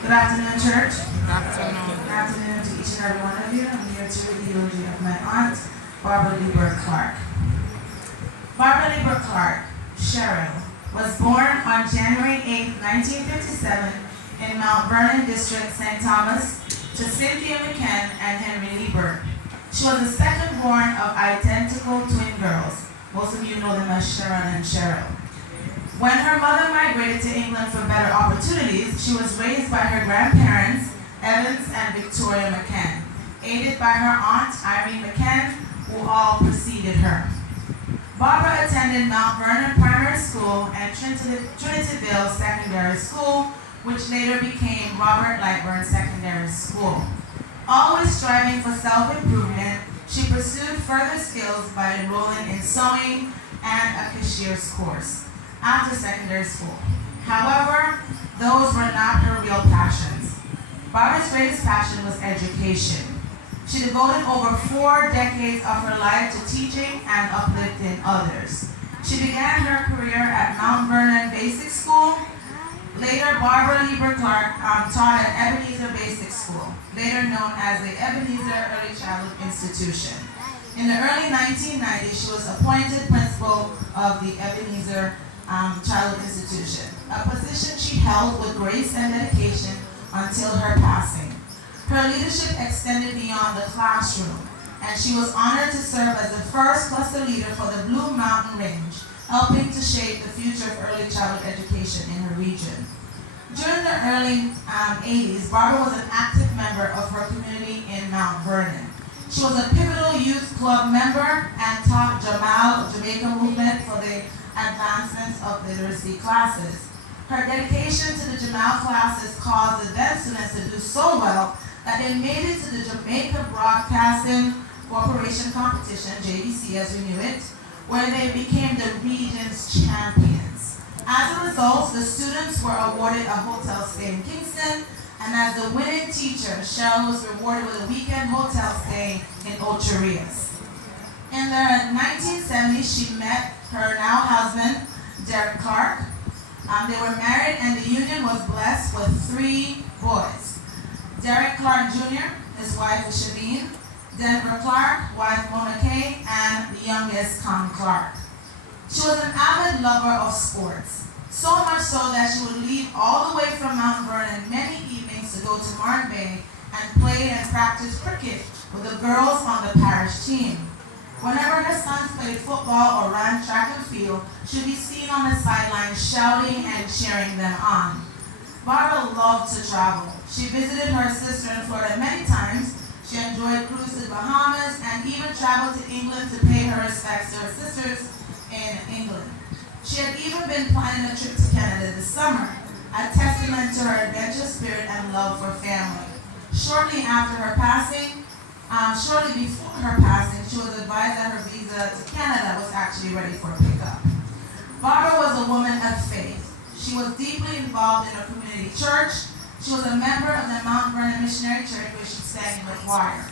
Good afternoon, church. Afternoon. Good afternoon to each and every one of you. I'm here to read the eulogy of my aunt, Barbara Lebert Clarke. Barbara Lebert Clarke, Cheryl, was born on January 8, 1957 in Mount Vernon District, St. Thomas, to Cynthia McCann and Henry Lebert. She was the second born of identical twin girls. Most of you know them as Sharon and Cheryl. When her mother migrated to England for better opportunities, she was raised by her grandparents, Evans and Victoria McCann, aided by her aunt, Irene McCann, who all preceded her. Barbara attended Mount Vernon Primary School and Trinityville Secondary School, which later became Robert Lightburn Secondary School. Always striving for self-improvement, she pursued further skills by enrolling in sewing and a cashier's course after secondary school. However, those were not her real passions. Barbara's greatest passion was education. She devoted over 4 decades of her life to teaching and uplifting others. She began her career at Mount Vernon Basic School. Later, Barbara Lebert Clarke taught at Ebenezer Basic School, later known as the Ebenezer Early Childhood Institution. In the early 1990s, she was appointed principal of the Ebenezer Childhood Institution, a position she held with grace and dedication until her passing. Her leadership extended beyond the classroom, and she was honored to serve as the first cluster leader for the Blue Mountain Range, helping to shape the future of early childhood education in her region. During the early 80s, Barbara was an active member of her community in Mount Vernon. She was a pivotal youth club member and taught Jamal Jamaica movement for the advancements of literacy classes. Her dedication to the Jamal classes caused the then students to do so well that they made it to the Jamaica Broadcasting Corporation competition, JBC as we knew it, where they became the region's champions. As a result, the students were awarded a hotel stay in Kingston, and as the winning teacher, Cheryl was rewarded with a weekend hotel stay in Ocho Rios. In the 1970s, she met her now husband, Derek Clarke. They were married, and the union was blessed with 3 boys. Derek Clarke Jr., his wife is Shavine, Denver Clarke, wife Mona Kay, and the youngest, Con Clarke. She was an avid lover of sports, so much so that she would leave all the way from Mount Vernon many evenings to go to Martin Bay and play and practice cricket with the girls on the parish team. Whenever her sons played football or ran track and field, she'd be seen on the sidelines shouting and cheering them on. Barbara loved to travel. She visited her sister in Florida many times. She enjoyed cruises to the Bahamas and even traveled to England to pay her respects to her sisters in England. She had even been planning a trip to Canada this summer, a testament to her adventurous spirit and love for family. Shortly before her passing, she was advised that her visa to Canada was actually ready for pickup. Barbara was a woman of faith. She was deeply involved in her community church. She was a member of the Mount Vernon Missionary Church, where she sang in the choir.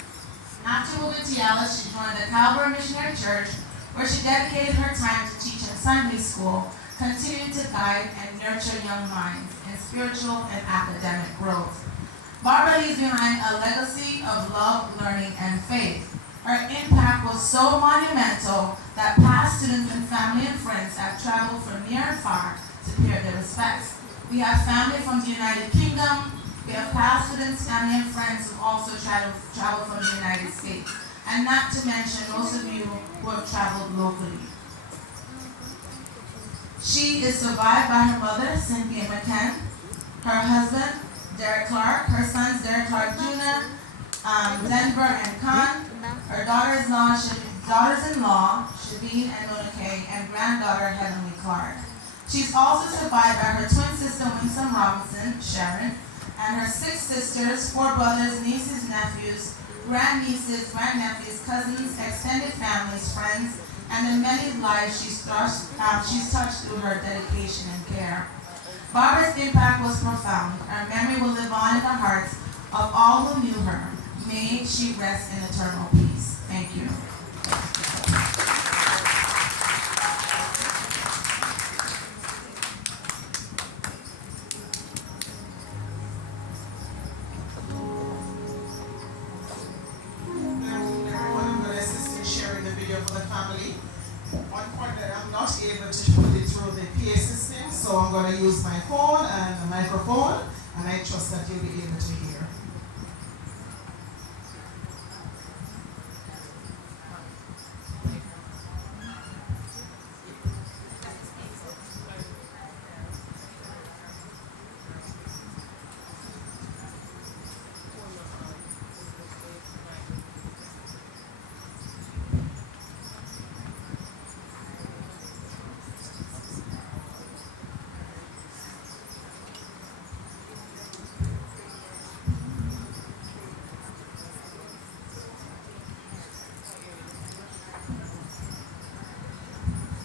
After moving to Yala, she joined the Calvary Missionary Church, where she dedicated her time to teach in Sunday school, continuing to guide and nurture young minds in spiritual and academic growth. Barbara leaves behind a legacy of love, learning, and faith. Her impact was so monumental that past students and family and friends have traveled from near and far to pay their respects. We have family from the United Kingdom. We have past students, family, and friends who also traveled from the United States. And not to mention most of you who have traveled locally. She is survived by her mother, Cynthia McCann, her husband, Derek Clarke, her sons, Derek Clarke Jr., Denver and Con, her daughters-in-law, Shavine and Mona Kay, and granddaughter, Heavenly Clarke. She's also survived by her twin sister, Winsome Robinson, Sharon, and her 6 sisters, 4 brothers, nieces, nephews, grandnieces, grandnephews, cousins, extended families, friends, and the many lives she's touched through her dedication and care. Barbara's impact was profound. Her memory will live on in the hearts of all who knew her. May she rest in eternal peace. Thank you. going to use my phone and a microphone, and I trust that you'll be able to hear.